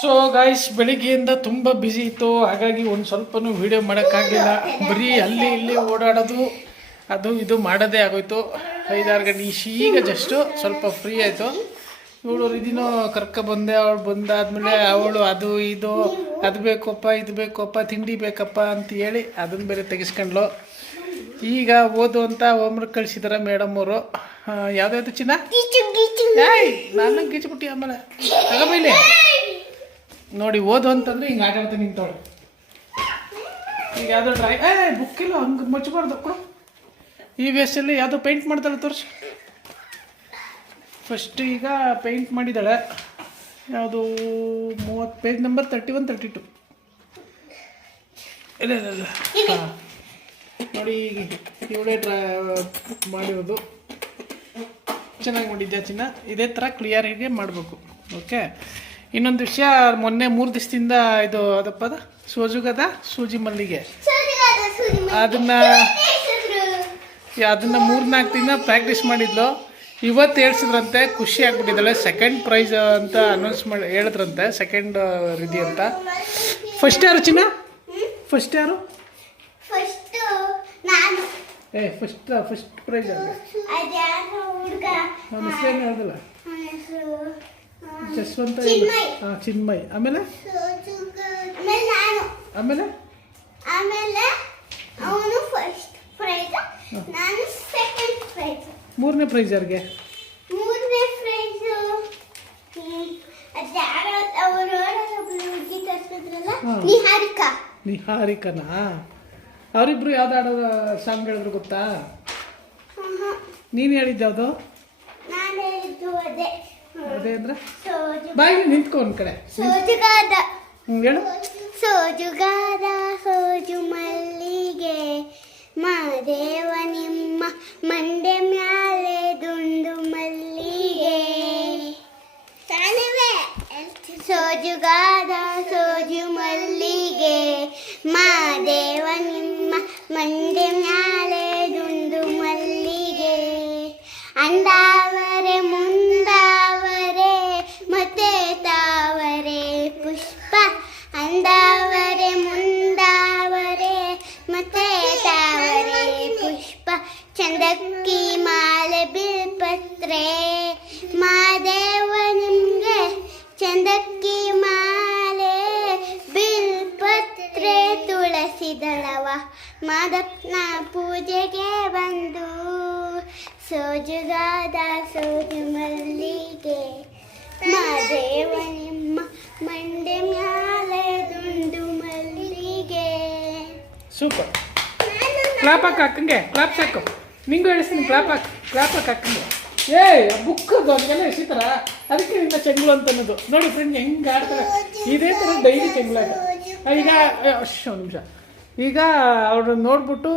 So guys, ಬೆಳಿಗ್ಗೆಯಿಂದ ತುಂಬ busy ಇತ್ತು, ಹಾಗಾಗಿ ಒಂದು ಸ್ವಲ್ಪನೂ ವೀಡಿಯೋ ಮಾಡೋಕ್ಕಾಗಲಿಲ್ಲ. ಬರೀ ಅಲ್ಲಿ ಇಲ್ಲಿ ಓಡಾಡೋದು ಅದು ಇದು ಮಾಡೋದೇ ಆಗೋಯ್ತು. 5-6 ಗಂಟೆ ಈಗ ಜಸ್ಟು ಸ್ವಲ್ಪ ಫ್ರೀ ಆಯಿತು. ಇವಳು ರಿದಿನೋ ಬಂದೆ. ಅವಳು ಬಂದಾದ್ಮೇಲೆ ಅವಳು ಅದು ಇದು ಅದು ಬೇಕಪ್ಪ ಇದು ಬೇಕಪ್ಪ ತಿಂಡಿ ಬೇಕಪ್ಪ ಅಂತ ಹೇಳಿ ಅದನ್ನು ಬೇರೆ ತೆಗೆಸ್ಕೊಂಡ್ಲು. ಈಗ ಓದು ಅಂತ ಹೋಮ್ವರ್ಕ್ ಕಳಿಸಿದಾರೆ ಮೇಡಮ್ ಅವರು. ಯಾವುದಾಯ್ತು ಚಿನ್ನ? ಏಯ್ ನಾನು ಗೀಚ್ಬಿಟ್ಟು ಆಮೇಲೆ ತಗೋಬೈಲಿ ನೋಡಿ. ಓದು ಅಂತಂದರೆ ಹಿಂಗೆ ಆಟಾಡ್ತೀನಿ ನಿಂತವಳು. ಈಗ ಯಾವುದೋ ಬುಕ್ಕಿಲ್ಲ ಹಂಗೆ ಮುಚ್ಚಬಾರ್ದು ಕೊಡು. ಈ ವೇಸಲ್ಲಿ ಯಾವುದೋ ಪೇಂಟ್ ಮಾಡ್ತಾಳೆ ತೋರಿಸಿ. ಫಸ್ಟ್ ಈಗ ಪೇಂಟ್ ಮಾಡಿದ್ದಾಳೆ. ಯಾವುದು 30 ಪೇಜ್ ನಂಬರ್ 31, 32 ಇಲ್ಲ ಹಾಂ ನೋಡಿ. ಇವಳೇ ಮಾಡಿರೋದು ಚೆನ್ನಾಗಿ ಮಾಡಿದ್ಯಾ ಚಿನ್ನ. ಇದೇ ಥರ ಕ್ಲಿಯರಿಗೆ ಮಾಡಬೇಕು. ಓಕೆ. ಇನ್ನೊಂದು ವಿಷಯ, ಮೊನ್ನೆ 3 ದಿವಸದಿಂದ ಇದು ಅದಪ್ಪ ಸೋಜುಗದ ಸೂಜಿ ಮಲ್ಲಿಗೆ ಅದನ್ನು 3-4 ದಿನ ಪ್ರಾಕ್ಟೀಸ್ ಮಾಡಿದ್ಲು. ಇವತ್ತು ಹೇಳ್ಸಿದ್ರಂತೆ, ಖುಷಿ ಆಗ್ಬಿಟ್ಟಿದ್ದಾಳೆ. ಸೆಕೆಂಡ್ ಪ್ರೈಸ್ ಅಂತ ಅನೌನ್ಸ್ ಮಾಡಿ ಹೇಳಿದ್ರಂತೆ, ಸೆಕೆಂಡ್ ರಿದಿ ಅಂತ. ಫಸ್ಟ್ ಯಾರು ಚಿನ್ನ? ಫಸ್ಟ್ ಯಾರು? ಫಸ್ಟ್ ಪ್ರೈಸ್ ಅವನ ಹೆಸರೇನು ಹೇಳ್ದಲ್ಲ? ಜಸ್ವಂತ, ಚಿನ್ಮಯ್. ಆಮೇಲೆ ಆಮೇಲೆ ಮೂರನೇ ಪ್ರೈಸ್ ಯಾರಿಗೆ? ನಿಹಾರಿಕನಾ? ಅವರಿಬ್ರು ಯಾವ್ದು ಆಡೋ ಸಾಂಗ್ ಹೇಳಿದ್ರು ಗೊತ್ತಾ? ನೀನು ಹೇಳಿದ್ದು ಯಾವುದು? ಅದೇ ಅಂದ್ರೆ ಬಾಯಿ ನಿಂತ್ಕೊ ಒಂದ್ ಕಡೆ. ಹೇಳು. ಸೋಜುಗಾದ ಸೋಜು ಮಲ್ಲಿಗೆ ಮಾದೇವ ನಿಮ್ಮ ಮಂಡೆ ಮ್ಯಾಲೆ ದುಂಡು ಮಲ್ಲಿಗೆ. ಸೋಜುಗಾದ ಸೋಜು ಮಲ್ಲಿಗೆ ಮಾದೇವ ನಿಮ್ಮ ಮಂಡೆ ಮ್ಯಾಲೆ ದುಂಡು ಮಲ್ಲಿಗೆ. ಅಂದಾವರೆ ಮುಂದಾವರೆ ಮತ್ತೆ ತಾವರೆ ಪುಷ್ಪ. ಅಂದಾವರೆ ಮುಂದಾವರೆ ಮತ್ತೆ ತಾವರೆ ಪುಷ್ಪ. ಚಂದಕ್ಕಿ ಮಾಲೆ ಬಿಲ್ಪತ್ರೆ ಮಾದೇವ ನಿಮ್ಗೆ. ಚಂದಕ್ಕಿ ಮಾಲೆ ಬಿಲ್ಪತ್ರೆ ತುಳಸಿ ದಳವ ಮಾದಪ್ಪನ ಪೂಜೆಗೆ ಬಂದು. ಸೋಜುಗಾದ ಸೋಜು ಮಲ್ಲಿಗೆ ಮಾದೇವ ನಿಮ್ಮ ಮಂಡೆ ಮ್ಯಾಲೆ ದುಂಡು ಮಲ್ಲಿಗೆ. ಸೂಪರ್. ಕ್ಲಾಪ್ ಹಾಕಂಗೆ, ಕ್ಲಾಪ್ ಸಾಕು. ನಿಂಗೂ ಹೇಳಿಸ್ತೀನಿ, ಕ್ಲಾಪ್ ಹಾಕಂಗೆ. ಬುಕ್ ಅದೆಲ್ಲ ಎಸಿತಾರ, ಅದಕ್ಕೆ ನಿನ್ನ ಚೆಂಗ್ಳು ಅಂತ ಅನ್ನೋದು. ನೋಡಿ ಫ್ರೆಂಡ್ ಹೆಂಗೆ ಆಡ್ತಾರೆ. ಇದೇ ಥರ ಡೈಲಿ ಚೆಂಗ್ಲಾಗ. ಈಗ ಒಂದು ನಿಮಿಷ. ಈಗ ಅವ್ರು ನೋಡ್ಬಿಟ್ಟು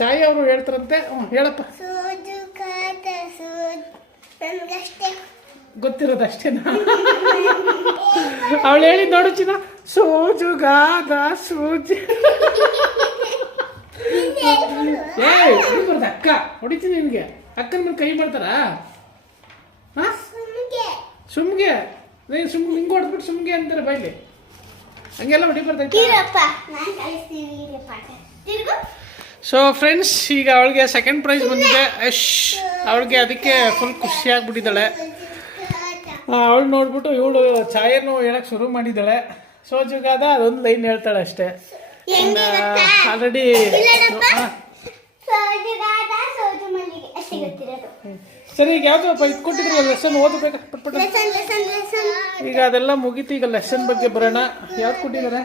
ಚಾಯ್ ಅವರು ಹೇಳ್ತಾರಂತೆ. ಹೇಳಪ್ಪ. ಗೊತ್ತಿರೋದು ಅಷ್ಟೇನಾ? ಅವಳು ಹೇಳಿ ನೋಡು ಚಿನ್ನ. ಸೋಜುಗಾದ ಸೂಜಿ. ಹೊಡಿಬಾರ್ದು ಅಕ್ಕ, ಹೊಡಿತೀನಿ ನಿನ್ಗೆ. ಅಕ್ಕನ ಮೇಲೆ ಕೈ ಮಾಡ್ತಾರಾ? ಸುಮ್ಗೆ ಹಿಂಗೆ ಹೊಡೆದ್ಬಿಟ್ಟು ಸುಮ್ಗೆ ಅಂತಾರೆ ಬೈಲಿ. ಹಂಗೆಲ್ಲ ಹೊಡಿಬಾರ್ದು. ಸೊ ಫ್ರೆಂಡ್ಸ್, ಈಗ ಅವಳಿಗೆ ಸೆಕೆಂಡ್ ಪ್ರೈಸ್ ಬಂದಿದೆ. ಅವಳಿಗೆ ಅದಕ್ಕೆ ಫುಲ್ ಖುಷಿ ಆಗ್ಬಿಟ್ಟಿದ್ದಾಳೆ. ಅವಳು ನೋಡ್ಬಿಟ್ಟು ಇವಳು ಛಾಯೆನೂ ಹೇಳಕ್ಕೆ ಶುರು ಮಾಡಿದ್ದಾಳೆ. ಸೋಜುಗಾದ ಅದೊಂದು ಲೈನ್ ಹೇಳ್ತಾಳೆ ಅಷ್ಟೇ. ಆಲ್ರೆಡಿ ಸರಿ. ಈಗ ಯಾವುದು ಇದು ಕೊಟ್ಟಿದ್ರು ಲೆಸನ್ ಓದಬೇಕು ಪಟ್ಪಟ್ಟ. ಈಗ ಅದೆಲ್ಲ ಮುಗೀತು. ಈಗ ಲೆಸನ್ ಬಗ್ಗೆ ಬರೋಣ. ಯಾವ್ದು ಕೊಟ್ಟಿದ್ದಾರೆ?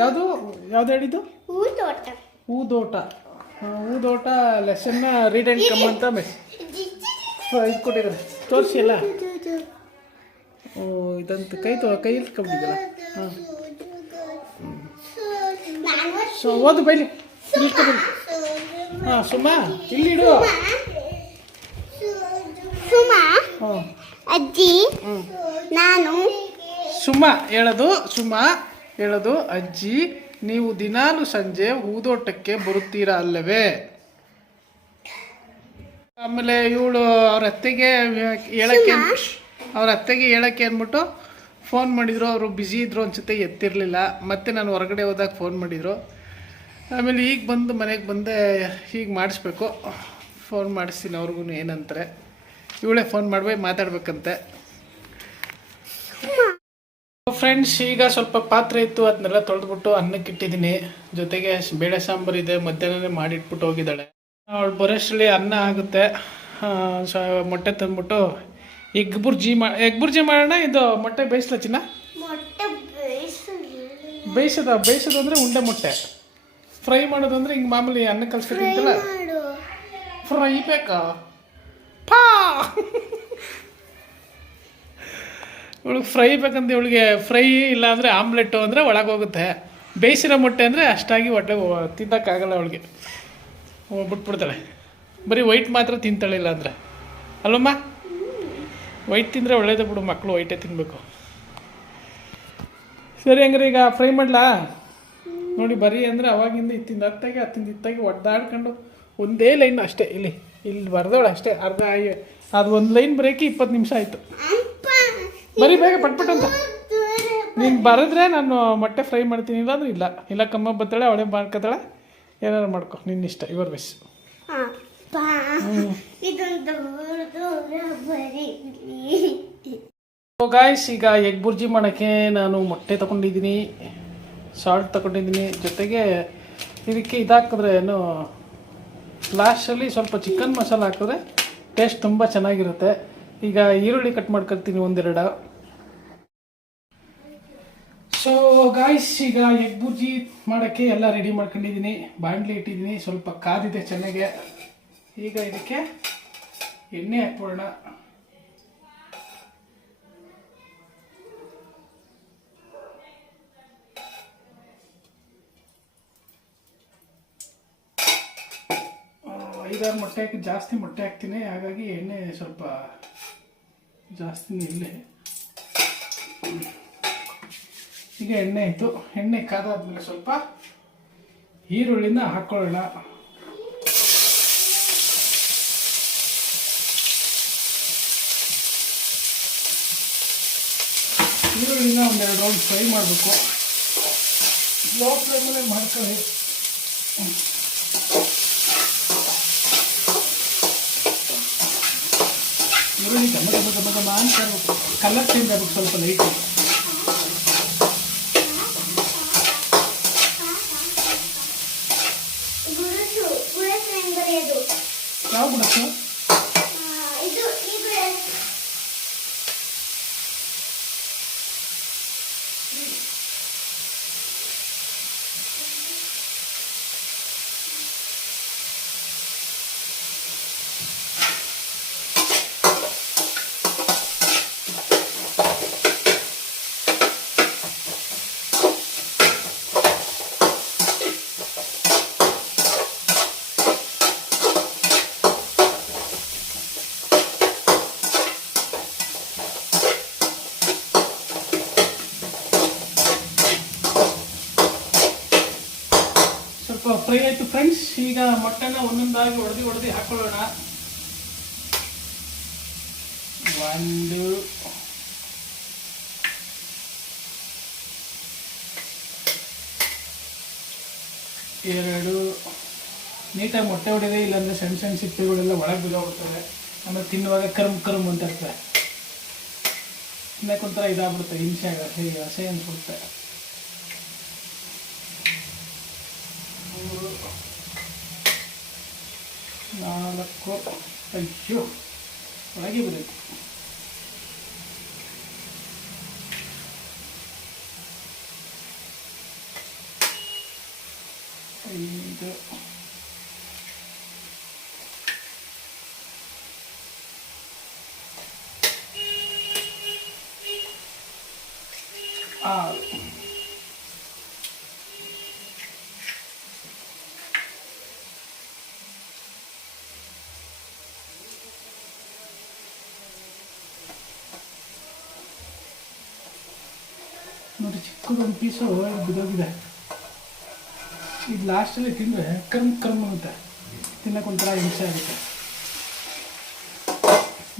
ಯಾವುದು ಹೇಳಿದ್ದು? ಹೂದೋಟ ಲೆಸನ್ನ ರೀಡ್ ಆ್ಯಂಡ್ ಕಮ್ ಅಂತ ಇದು ಕೊಟ್ಟಿದ್ದಾರೆ. ತೋರಿಸಿ ಎಲ್ಲ. ಇದಂತ ಕೈಯಲ್ಲಿ ಕಬ್ಬಿದ್ದಲ್ಲ. ಹಾಂ. ಸೊ ಓದು ಬೈಲಿ. ಹಾಂ ಸುಮಾ ಇಲ್ಲಿಡು. ಅಜ್ಜಿ ನಾನು ಸುಮಾ ಹೇಳೋದು ಅಜ್ಜಿ, ನೀವು ದಿನಾಲು ಸಂಜೆ ಹೂದೋಟಕ್ಕೆ ಬರುತ್ತೀರಾ ಅಲ್ಲವೇ? ಆಮೇಲೆ ಇವಳು ಅವ್ರ ಅತ್ತೆಗೆ ಹೇಳಕ್ಕೆ ಅಂದ್ಬಿಟ್ಟು ಫೋನ್ ಮಾಡಿದರು, ಅವರು ಬ್ಯುಸಿ ಇದ್ದರು ಅನ್ಸುತ್ತೆ, ಎತ್ತಿರಲಿಲ್ಲ. ಮತ್ತೆ ನಾನು ಹೊರಗಡೆ ಹೋದಾಗ ಫೋನ್ ಮಾಡಿದರು. ಆಮೇಲೆ ಈಗ ಬಂದು ಮನೆಗೆ ಬಂದೆ, ಹೀಗೆ ಮಾಡಿಸ್ಬೇಕು. ಫೋನ್ ಮಾಡಿಸ್ತೀನಿ ಅವ್ರಿಗೂ ಏನಂತಾರೆ. ಇವಳೇ ಫೋನ್ ಮಾಡಿ ಮಾತಾಡ್ಬೇಕಂತೆ. ಫ್ರೆಂಡ್ಸ್, ಈಗ ಸ್ವಲ್ಪ ಪಾತ್ರೆ ಇತ್ತು, ಅದನ್ನೆಲ್ಲ ತೊಳೆದ್ಬಿಟ್ಟು ಅನ್ನಕ್ಕೆ ಇಟ್ಟಿದ್ದೀನಿ. ಜೊತೆಗೆ ಬೇಳೆ ಸಾಂಬಾರು ಇದೆ, ಮಧ್ಯಾಹ್ನನೇ ಮಾಡಿಟ್ಬಿಟ್ಟು ಹೋಗಿದ್ದಾಳೆ. ಅವಳು ಬರೋಷ್ಟರಲ್ಲಿ ಅನ್ನ ಆಗುತ್ತೆ. ಮೊಟ್ಟೆ ತಂದ್ಬಿಟ್ಟು ಎಗ್ ಬುರ್ಜಿ ಮಾಡೋಣ. ಇದು ಮೊಟ್ಟೆ ಬೇಯಿಸ್ಲ ಚಿನ್ನ? ಬೇಯಿಸೋದು ಅಂದರೆ ಉಂಡೆ ಮೊಟ್ಟೆ. ಫ್ರೈ ಮಾಡೋದು ಅಂದರೆ ಹಿಂಗೆ ಮಾಮೂಲಿ ಅನ್ನ ಕಲ್ಸ್ಕೊತಿಂತಲ್ಲ, ಫ್ರೈ ಬೇಕಾ? ಪಾ ಇವಳಿಗೆ ಫ್ರೈ ಬೇಕಂತ, ಇವಳಿಗೆ ಫ್ರೈ ಇಲ್ಲ ಅಂದರೆ ಆಮ್ಲೆಟ್ಟು ಅಂದರೆ ಒಳಗೋಗುತ್ತೆ. ಬೇಯಿಸಿರೋ ಮೊಟ್ಟೆ ಅಂದರೆ ಅಷ್ಟಾಗಿ ಹೊಟ್ಟೆ ತಿನ್ನೋಕ್ಕಾಗಲ್ಲ ಅವಳಿಗೆ, ಬಿಟ್ಬಿಡ್ತಾಳೆ. ಬರೀ ವೈಟ್ ಮಾತ್ರ ತಿಂತಾಳಿಲ್ಲ ಅಂದರೆ, ಅಲ್ಲಮ್ಮ? ವೈಟ್ ತಿಂದರೆ ಒಳ್ಳೇದೇ ಬಿಡು, ಮಕ್ಕಳು ವೈಟೇ ತಿನ್ನಬೇಕು. ಸರಿ, ಹಂಗಾರೆ ಈಗ ಫ್ರೈ ಮಾಡಲಾ? ನೋಡಿ, ಬರೀ ಅಂದರೆ ಅವಾಗಿಂದ ಇತ್ತಾಗಿ ಒಡ್ದಾಡ್ಕೊಂಡು ಒಂದೇ ಲೈನ್ ಅಷ್ಟೇ. ಇಲ್ಲಿ ಬರ್ದವಳು ಅಷ್ಟೇ, ಅರ್ಧ. ಅದು ಒಂದು ಲೈನ್ ಬರೋಕ್ಕೆ 20 ನಿಮಿಷ ಆಯಿತು. ಬರೀ ಬೇಗ ಪಟ್ಪಟ್ ಅಂತ. ನೀನು ಬರೆದ್ರೆ ನಾನು ಮೊಟ್ಟೆ ಫ್ರೈ ಮಾಡ್ತೀನಿ, ಇಲ್ಲಾಂದ್ರೆ ಇಲ್ಲ ಕಮ್ಮ ಬರ್ತಾಳೆ, ಅವಳೇ ಮಾಡ್ಕೊತಾಳೆ. ಏನಾರು ಮಾಡ್ಕೊ, ನಿನ್ನಿಷ್ಟ. Your best. ಗಾಯ್ಸ್, ಈಗ ಎಗ್ ಬುರ್ಜಿ ಮಾಡೋಕ್ಕೆ ನಾನು ಮೊಟ್ಟೆ ತೊಗೊಂಡಿದ್ದೀನಿ, ಸಾಲ್ಟ್ ತೊಗೊಂಡಿದ್ದೀನಿ. ಜೊತೆಗೆ ಇದಕ್ಕೆ ಇದಾಕಿದ್ರೆ ಏನು, ಲಾಸ್ಟಲ್ಲಿ ಸ್ವಲ್ಪ ಚಿಕನ್ ಮಸಾಲ ಹಾಕಿದ್ರೆ ಟೇಸ್ಟ್ ತುಂಬ ಚೆನ್ನಾಗಿರುತ್ತೆ. ಈಗ ಈರುಳ್ಳಿ ಕಟ್ ಮಾಡ್ಕೊಳ್ತೀನಿ, 1-2. ಸೊ ಗಾಯ್ಸ್, ಈಗ ಎಗ್ ಬುರ್ಜಿ ಮಾಡೋಕ್ಕೆ ಎಲ್ಲ ರೆಡಿ ಮಾಡ್ಕೊಂಡಿದ್ದೀನಿ. ಬಾಣಲಿ ಇಟ್ಟಿದ್ದೀನಿ, ಸ್ವಲ್ಪ ಕಾದಿದೆ ಚೆನ್ನಾಗೆ. ಈಗ ಇದಕ್ಕೆ ಎಣ್ಣೆ ಹಾಕ್ಬೋಣ. ಐದಾರು ಮೊಟ್ಟೆ ಹಾಕಿ, ಜಾಸ್ತಿ ಮೊಟ್ಟೆ ಹಾಕ್ತೀನಿ, ಹಾಗಾಗಿ ಎಣ್ಣೆ ಸ್ವಲ್ಪ ಜಾಸ್ತಿನೇ ಇಲ್ಲೇ. ಈಗ ಎಣ್ಣೆ ಆಯಿತು. ಎಣ್ಣೆ ಕಾದಾದ್ಮೇಲೆ ಸ್ವಲ್ಪ ಈರುಳ್ಳಿನ ಹಾಕ್ಕೊಳ್ಳೋಣ. ಈರುಳ್ಳಿನ 1-2 ರೌಂಡ್ ಫ್ರೈ ಮಾಡಬೇಕು. ಲೋ ಫ್ಲೇಮಲ್ಲೇ ಮಾಡ್ಕೊಳ್ಳಿ. ಈರುಳ್ಳಿ ಗಮ ಅಂತ ಇರಬೇಕು, ಕಲರ್ ಚೇಂಜ್ ಆಗಬೇಕು ಸ್ವಲ್ಪ ಲೈಟ್. ಯಾವ ಬಿಡಕ್ಕೆ ಫ್ರೈ ಆಯಿತು ಫ್ರೆಂಡ್ಸ್. ಈಗ ಮೊಟ್ಟೆನ ಒಂದೊಂದಾಗಿ ಹೊಡೆದು ಹಾಕೊಳ್ಳೋಣ. 1 2 ನೀಟಾಗಿ ಮೊಟ್ಟೆ ಹೊಡೆದೆ, ಇಲ್ಲಾಂದರೆ ಸಣ್ಣ ಸಿಪ್ಪೆಗಳೆಲ್ಲ ಒಳಗೆ ಬಿದ್ದೋಗ್ಬಿಡ್ತವೆ. ಆಮೇಲೆ ತಿನ್ನುವಾಗ ಕರ್ಮ್ ಅಂತ ಇರ್ತವೆ. ತಿನ್ನಕ್ಕೊಂಥರ ಇದಾಗ್ಬಿಡುತ್ತೆ, ಹಿಂಸೆ ಆಗುತ್ತೆ, ಹಸೆ ಅನ್ಸ್ಬಿಡುತ್ತೆ. 4 ಅಯ್ಯೋ ಒಳಗೆ ಬರಬೇಕು. 5 6 ನೋಡಿ, ಚಿಕ್ಕದೊಂದು ಪೀಸು ಬಿದ್ದೋಗಿದೆ. ಇದು ಲಾಸ್ಟಲ್ಲಿ ತಿಂದರೆ ಕರ್ಮ್ ಆಗುತ್ತೆ, ತಿನ್ನಕ್ಕೊಂಥರ ಹಿಂಸೆ ಆಗುತ್ತೆ.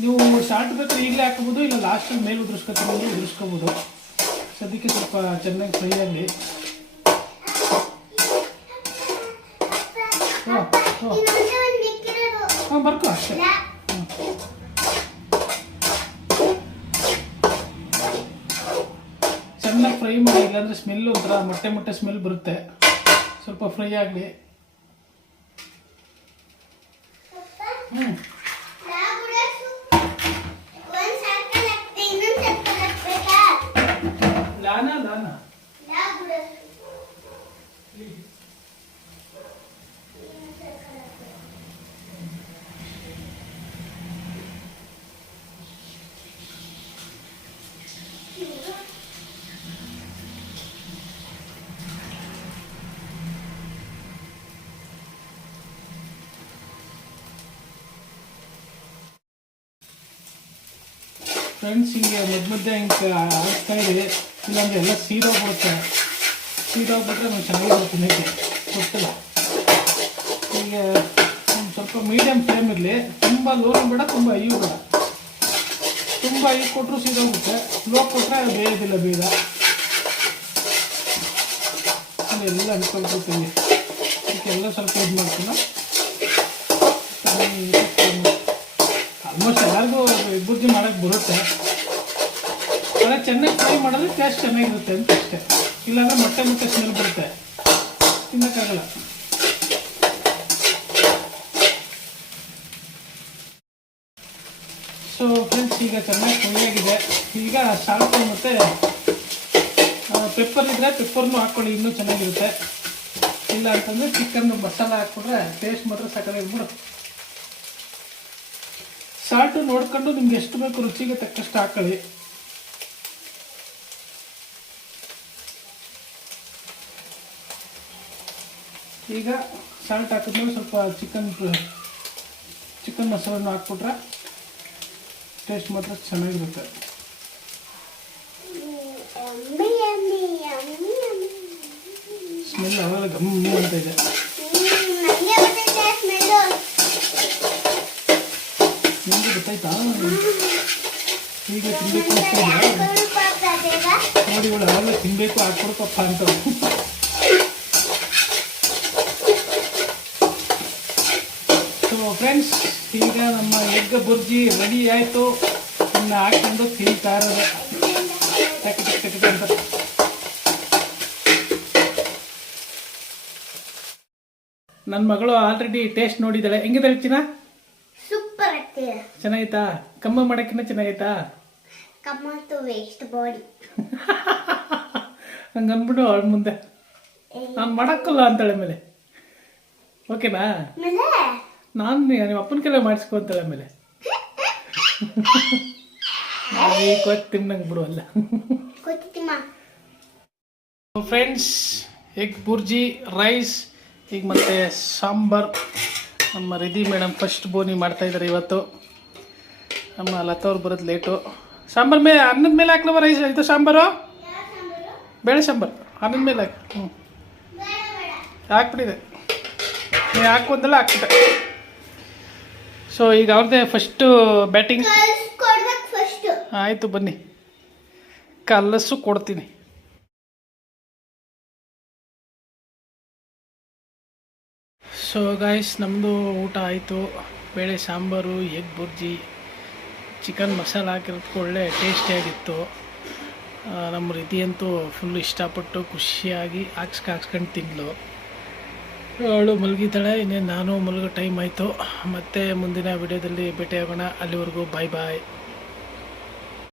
ನೀವು ಶಾರ್ಟ್ ಬೇಕಾದ್ರೆ ಈಗಲೇ ಹಾಕ್ಬೋದು, ಇಲ್ಲ ಲಾಸ್ಟಲ್ಲಿ ಮೇಲೆ ಉದುರಿಸ್ಕೊಬೋದು. ಸದ್ಯಕ್ಕೆ ಸ್ವಲ್ಪ ಚೆನ್ನಾಗಿ ಫ್ರೈ ಆಗಲಿ. ಹಾಂ ಬರ್ಕೋ ಅಷ್ಟೇ. ಚೆನ್ನಾಗಿ ಫ್ರೈ ಮಾಡಿ, ಇಲ್ಲಾಂದರೆ ಸ್ಮೆಲ್ಲು ಒಂಥರ ಮೊಟ್ಟೆ ಸ್ಮೆಲ್ ಬರುತ್ತೆ. ಸ್ವಲ್ಪ ಫ್ರೈ ಆಗಲಿ. ಲಾನಾ ಫ್ರೆಂಡ್ಸ್, ಹಿಂಗೆ ಮಧ್ಯೆ ಹಿಂಗೆ ಆಗ್ತಾ ಇದೆ, ಇಲ್ಲಾಂದರೆ ಎಲ್ಲ ಸೀದೋಗ್ಬಿಡುತ್ತೆ. ಸೀದೋಗ್ಬಿಟ್ರೆ ನಾವು ಚೆನ್ನಾಗಿರುತ್ತೆ ತಿನ್ನೋಕ್ಕೆ, ಗೊತ್ತಿಲ್ಲ. ಹೀಗೆ ಒಂದು ಸ್ವಲ್ಪ ಮೀಡಿಯಮ್ ಫ್ಲೇಮ್ ಇರಲಿ. ತುಂಬ ಲೋನು ಬೇಡ, ತುಂಬ ಹೈಯೂ ಬೇಡ. ತುಂಬ ಹೈ ಕೊಟ್ಟರು ಸೀದೋಗುತ್ತೆ, ಲೋ ಕೊಟ್ಟರೆ ಬೇಯೋದಿಲ್ಲ ಬೇಗ. ಎಲ್ಲ ಅನ್ಕೊಳ್ತೀವಿ. ಅದಕ್ಕೆಲ್ಲ ಸ್ವಲ್ಪ ಇದು ಮಾಡ್ತೀವಿ. ಆಲ್ಮೋಸ್ಟ್ ಎಲ್ಲರಿಗೂ ಬುರ್ಜಿ ಮಾಡೋಕ್ಕೆ ಬರುತ್ತೆ. ಆದರೆ ಚೆನ್ನಾಗಿ ಫ್ರೈ ಮಾಡಿದ್ರೆ ಟೇಸ್ಟ್ ಚೆನ್ನಾಗಿರುತ್ತೆ ಅಂತ ಅಷ್ಟೇ. ಇಲ್ಲಾಂದರೆ ಮೊಟ್ಟೆ ಸ್ಮೆಲ್ ಬರುತ್ತೆ, ತಿನ್ನೋಕ್ಕಾಗಲ್ಲ. ಸೊ ಫ್ರೆಂಡ್ಸ್, ಈಗ ಚೆನ್ನಾಗಿ ಫ್ರೈ ಆಗಿದೆ. ಈಗ ಸಾಲ್ಟು ಮತ್ತು ಪೆಪ್ಪರ್ ಇದ್ದರೆ ಪೆಪ್ಪರ್ನೂ ಹಾಕ್ಕೊಳ್ಳಿ, ಇನ್ನೂ ಚೆನ್ನಾಗಿರುತ್ತೆ. ಇಲ್ಲ ಅಂತಂದರೆ ಚಿಕನ್ ಮಸಾಲ ಹಾಕ್ಬಿಟ್ರೆ ಟೇಸ್ಟ್ ಮಾತ್ರ ಸಕ್ಕತ್ತಾಗಿರ್ಬಿಡು. ಸಾಲ್ಟು ನೋಡ್ಕೊಂಡು ನಿಮ್ಗೆ ಎಷ್ಟು ಬೇಕು ರುಚಿಗೆ ತಕ್ಕಷ್ಟು ಹಾಕೊಳ್ಳಿ. ಈಗ ಸಾಲ್ಟ್ ಹಾಕಿದ್ಮೇಲೆ ಸ್ವಲ್ಪ ಚಿಕನ್ ಮಸಾಲನ್ನು ಹಾಕ್ಬಿಟ್ರೆ ಟೇಸ್ಟ್ ಮಾತ್ರ ಚೆನ್ನಾಗಿರುತ್ತೆ. ಸ್ಮೆಲ್ ಅವಾಗ ಗಮ್ಮು ಅಂತ ಇದೆ. ನಿಮಗೆ ಗೊತ್ತಾಯ್ತಾ? ಈಗ ತಿನ್ಬೇಕು ಅನಿಸ್ತಾ ನೋಡಿ, ಇವಳು ಅವಾಗಲೇ ತಿನ್ಬೇಕು ಹಾಕ್ಕೊಡ್ಕಪ್ಪ ಅಂತ. ಸೊ ಫ್ರೆಂಡ್ಸ್, ಈಗ ನಮ್ಮ ಎಗ್ ಬುರ್ಜಿ ರೆಡಿ ಆಯಿತು. ಇನ್ನು ಹಾಕೊಂಡು ತಿಂತಾ ಇರೋದು ಟಕ್ ಅಂತ. ನನ್ನ ಮಗಳು ಆಲ್ರೆಡಿ ಟೇಸ್ಟ್ ನೋಡಿದ್ದಾಳೆ. ಹೆಂಗಿದೆ ಚಿನ್ನ? ಸೂಪರ್ ಆಗ್ತಿದೆ. ಚೆನ್ನಾಗಿತ್ತಾ? ಕಮ್ಮ ಮಾಡೋಕ್ಕಿಂತ ಚೆನ್ನಾಗೈತಾ? ಕಮ್ಮತ್ತು ವೇಸ್ಟ್ ಬಾಡಿ ಹಂಗೆ ಅಂದ್ಬಿಡು ಅವಳ ಮುಂದೆ. ನಾನು ಮಾಡೋಕ್ಕಲ್ಲ ಅಂತಾಳೆ ಮೇಲೆ. ಓಕೆನಾ? ನಾನು ನಿಮ್ಮ ಅಪ್ಪನ ಕೈಲೇ ಮಾಡಿಸ್ಕೊ ಅಂತಾಳೆ ಮೇಲೆ. ತಿನ್ನಂಗೆ ಬಿಡು ಅಲ್ಲ. ಫ್ರೆಂಡ್ಸ್, ಎಗ್ ಬುರ್ಜಿ, ರೈಸ್, ಈಗ ಮತ್ತೆ ಸಾಂಬಾರ್. ನಮ್ಮ ರಿಧಿ ಮೇಡಮ್ ಫಸ್ಟ್ ಬೋನಿ ಮಾಡ್ತಾಯಿದ್ದಾರೆ ಇವತ್ತು. ನಮ್ಮ ಲತವ್ರು ಬರೋದು ಲೇಟು. ಸಾಂಬಾರು ಮೇಲೆ ಅನ್ನದ ಮೇಲೆ ಹಾಕ್ಲವ ರೈಸ್ ಇದು ಸಾಂಬಾರು? ಬೇಳೆ ಸಾಂಬಾರು ಅನ್ನದ ಮೇಲೆ ಹಾಕಿ. ಹಾಕ್ಬಿಟ್ಟಿದೆ, ನೀವು ಹಾಕುವಂತೆಲ್ಲ ಹಾಕ್ಬಿಟ್ಟೆ. ಸೊ ಈಗ ಅವ್ರದ್ದೇ ಫಸ್ಟು ಬ್ಯಾಟಿಂಗ್. ಆಯಿತು, ಬನ್ನಿ ಕಲಸು ಕೊಡ್ತೀನಿ. ಸೊ ಗಾಯ್ಸ್, ನಮ್ಮದು ಊಟ ಆಯಿತು. ಬೇಳೆ ಸಾಂಬಾರು, ಎಗ್ ಬುರ್ಜಿ, ಚಿಕನ್ ಮಸಾಲ ಹಾಕಿರೋದಕ್ಕೆ ಒಳ್ಳೆ ಟೇಸ್ಟಿಯಾಗಿತ್ತು. ನಮ್ಮ ರೀತಿ ಅಂತೂ ಫುಲ್ ಇಷ್ಟಪಟ್ಟು ಖುಷಿಯಾಗಿ ಹಾಕ್ಸ್ಕೊಂಡು ತಿಂದಳು. ಅವಳು ಮಲಗಿದ್ದಾಳೆ, ಇನ್ನೇನು ನಾನು ಮಲಗೋ ಟೈಮ್ ಆಯಿತು. ಮತ್ತೆ ಮುಂದಿನ ವಿಡಿಯೋದಲ್ಲಿ ಭೇಟಿಯಾಗೋಣ. ಅಲ್ಲಿವರೆಗೂ ಬಾಯ್ ಬಾಯ್.